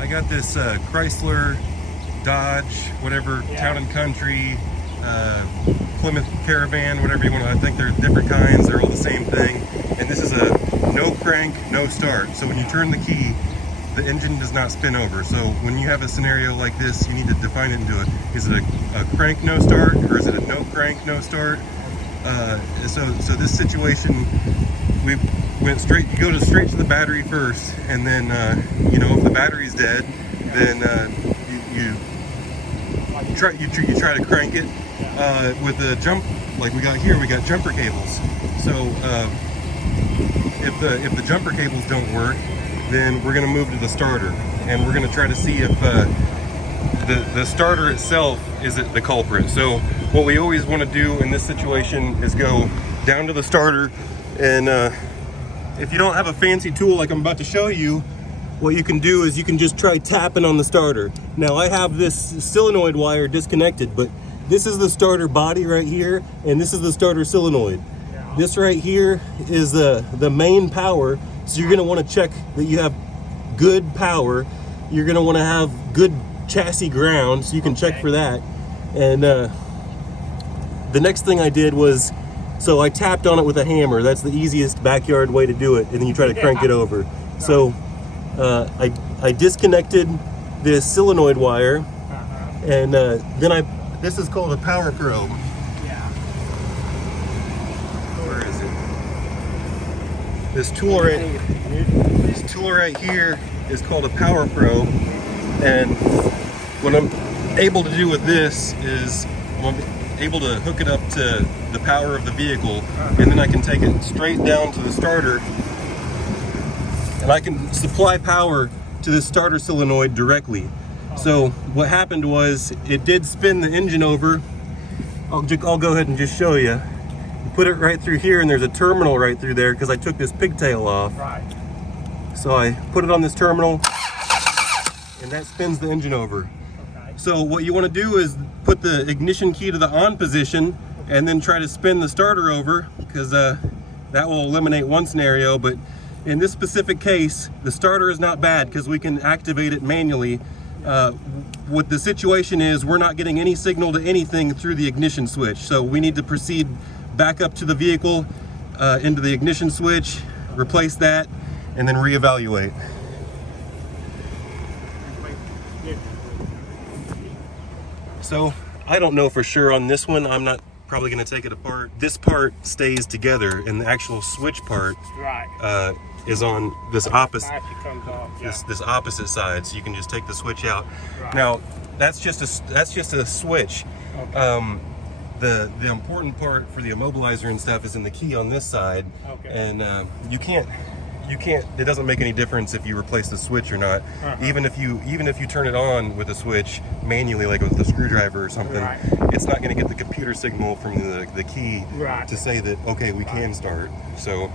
I got this Chrysler, Dodge, whatever, Town and Country, Plymouth Caravan, whatever you want to. I think they're different kinds. They're all the same thing. And this is a no crank, no start. So when you turn the key, the engine does not spin over. So when you have a scenario like this, you need to define it into it. Is it a crank, no start, or is it a no crank, no start? So this situation, we went straight. You go straight to the battery first, and then you know, if the battery's dead, then you try to crank it with the jump, like we got here. We got jumper cables. So if the jumper cables don't work, then we're going to move to the starter, and we're going to try to see if the starter itself is the culprit. So what we always want to do in this situation is go down to the starter, and if you don't have a fancy tool like I'm about to show you, what you can do is you can just try tapping on the starter. Now I have this solenoid wire disconnected, but this is the starter body right here, and this is the starter solenoid. This right here is the main power. So you're going to want to check that you have good power. You're going to want to have good chassis ground, so you can check for that. And the next thing I did was, so I tapped on it with a hammer. That's the easiest backyard way to do it, and then you try to crank it over. So I disconnected this solenoid wire, and then this is called a power probe. Where is it? This tool right here is called a power probe, and what I'm able to do with this is I'm able to hook it up to the power of the vehicle, and then I can take it straight down to the starter, and I can supply power to the starter solenoid directly. So what happened was, it did spin the engine over. I'll go ahead and just show you. Put it right through here, and there's a terminal right through there because I took this pigtail off. So I put it on this terminal, and that spins the engine over. So what you want to do is put the ignition key to the on position, and then try to spin the starter over, because that will eliminate one scenario. But in this specific case, the starter is not bad because we can activate it manually. What the situation is, we're not getting any signal to anything through the ignition switch. So we need to proceed back up to the vehicle, into the ignition switch, replace that, and then reevaluate. So I don't know for sure on this one. I'm not probably going to take it apart. This part stays together, and the actual switch part is on this opposite this opposite side. So you can just take the switch out. Now that's just a switch. The important part for the immobilizer and stuff is in the key on this side, and you can't. It doesn't make any difference if you replace the switch or not. Even if you turn it on with a switch manually, like with a screwdriver or something, it's not going to get the computer signal from the key to say that, okay, we can start. So